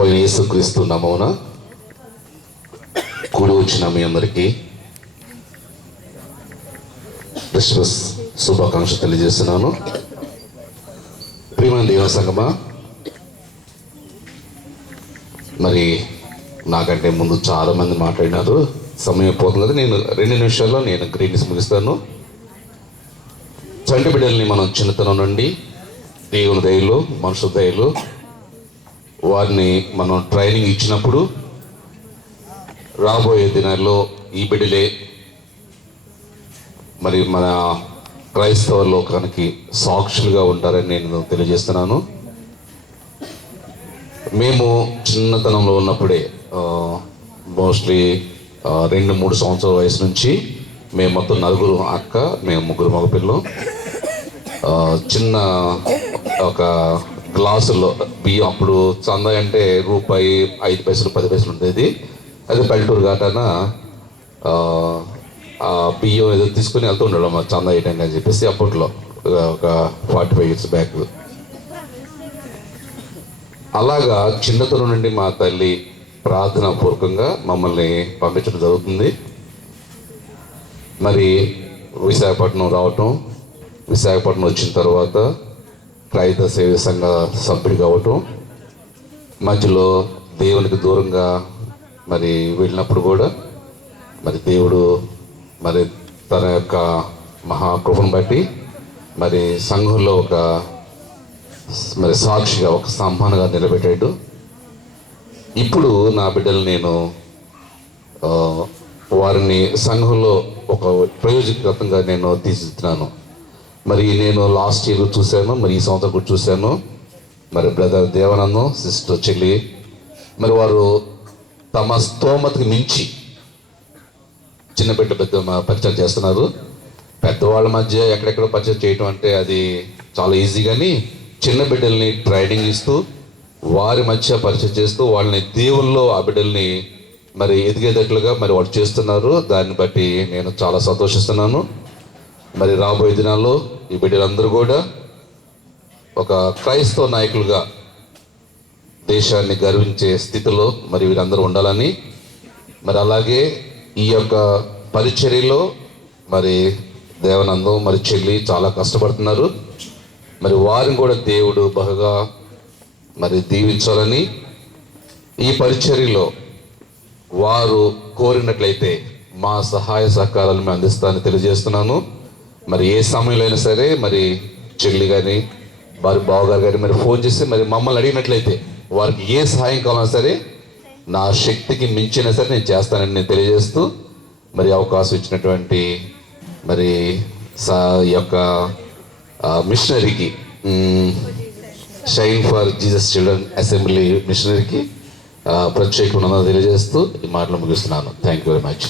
ప్రభు అయిన యేసుక్రీస్తు నామమున కూడి వచ్చిన మీ అందరికీ క్రిస్మస్ శుభాకాంక్షలు తెలియజేస్తున్నాను. ప్రియమైన దేవ సంగమా, మరి నాకంటే ముందు చాలా మంది మాట్లాడినారు. సమయం పోతున్నది. నేను 2 నిమిషాల్లో నేను గ్రీనింగ్స్ ముగిస్తాను. చంటి బిడ్డల్ని మనం చిన్నతనం నుండి దేవుని దయలు, మనుషుల దయలు వారిని మనం ట్రైనింగ్ ఇచ్చినప్పుడు రాబోయే దినాల్లో ఈ బిడ్డలే మరి మన క్రైస్తవ లోకానికి సాక్షులుగా ఉంటారని నేను తెలియజేస్తున్నాను. మేము చిన్నతనంలో ఉన్నప్పుడే మోస్ట్లీ 2-3 సంవత్సరాల వయసు నుంచి మేము మొత్తం 4 అక్క, మేము 3 మగపిల్లలు. చిన్న ఒక గ్లాసులో బియ్యం, అప్పుడు చందా అంటే రూపాయి 5 పైసలు 10 పైసలు ఉండేది. అది పల్లెటూరు కాటాన బియ్యం ఏదో తీసుకుని వెళ్తూ ఉండడం చందా వేయడానికి అని చెప్పేసి అప్పట్లో ఒక 45 years బ్యాక్. అలాగా చిన్నతనం నుండి మా తల్లి ప్రార్థనా పూర్వకంగా మమ్మల్ని పంపించడం జరుగుతుంది. మరి విశాఖపట్నం రావటం, విశాఖపట్నం వచ్చిన తర్వాత క్రైస్తవ సేవ సంఘ సభ్యుడు కావటం, మధ్యలో దేవునికి దూరంగా మరి వెళ్ళినప్పుడు కూడా మరి దేవుడు మరి తన యొక్క మహాకృపను బట్టి మరి సంఘంలో ఒక మరి సాక్షిగా, ఒక స్తంభానుగా నిలబెట్టాడు. ఇప్పుడు నా బిడ్డలు నేను వారిని సంఘంలో ఒక ప్రయోజకతంగా నేను తీర్చిదిద్దుతున్నాను. మరి నేను లాస్ట్ ఇయర్ చూశాను, మరి ఈ సంవత్సరం కూడా చూశాను. మరి బ్రదర్ దేవానందం, సిస్టర్ చెల్లి, మరి వారు తమ స్తోమతకి మించి చిన్న బిడ్డ పెద్ద పరిచయం చేస్తున్నారు. పెద్దవాళ్ళ మధ్య ఎక్కడెక్కడ పరిచయం చేయటం అంటే అది చాలా ఈజీ, కానీ చిన్న బిడ్డల్ని ట్రైనింగ్ ఇస్తూ వారి మధ్య పరిచయం చేస్తూ వాళ్ళని దేవుల్లో ఆ బిడ్డల్ని మరి ఎదిగేటట్లుగా మరి వాళ్ళు చేస్తున్నారు. దాన్ని బట్టి నేను చాలా సంతోషిస్తున్నాను. మరి రాబోయే దినాల్లో ఈ బిడ్డలందరూ కూడా ఒక క్రైస్తవ నాయకులుగా దేశాన్ని గర్వించే స్థితిలో మరి వీరందరూ ఉండాలని, మరి అలాగే ఈ యొక్క పరిచర్యలో మరి దేవానందం మరి చెల్లి చాలా కష్టపడుతున్నారు. మరి వారిని కూడా దేవుడు బహుగా మరి దీవించాలని, ఈ పరిచర్యలో వారు కోరినట్లయితే మా సహాయ సహకారాలు మేము అందిస్తానని తెలియజేస్తున్నాను. మరి ఏ సమయంలో అయినా సరే మరి చెల్లి కానీ వారి బావగారు కానీ మరి ఫోన్ చేసి మరి మమ్మల్ని అడిగినట్లయితే వారికి ఏ సహాయం కావాలన్నా సరే నా శక్తికి మించినా సరే నేను చేస్తానని నేను తెలియజేస్తూ, మరి అవకాశం ఇచ్చినటువంటి మరి ఈ యొక్క మిషనరీకి, shine for Jesus children assembly మిషనరీకి ప్రత్యేకంగా తెలియజేస్తూ ఈ మాటలు ముగిస్తున్నాను. Thank you very much.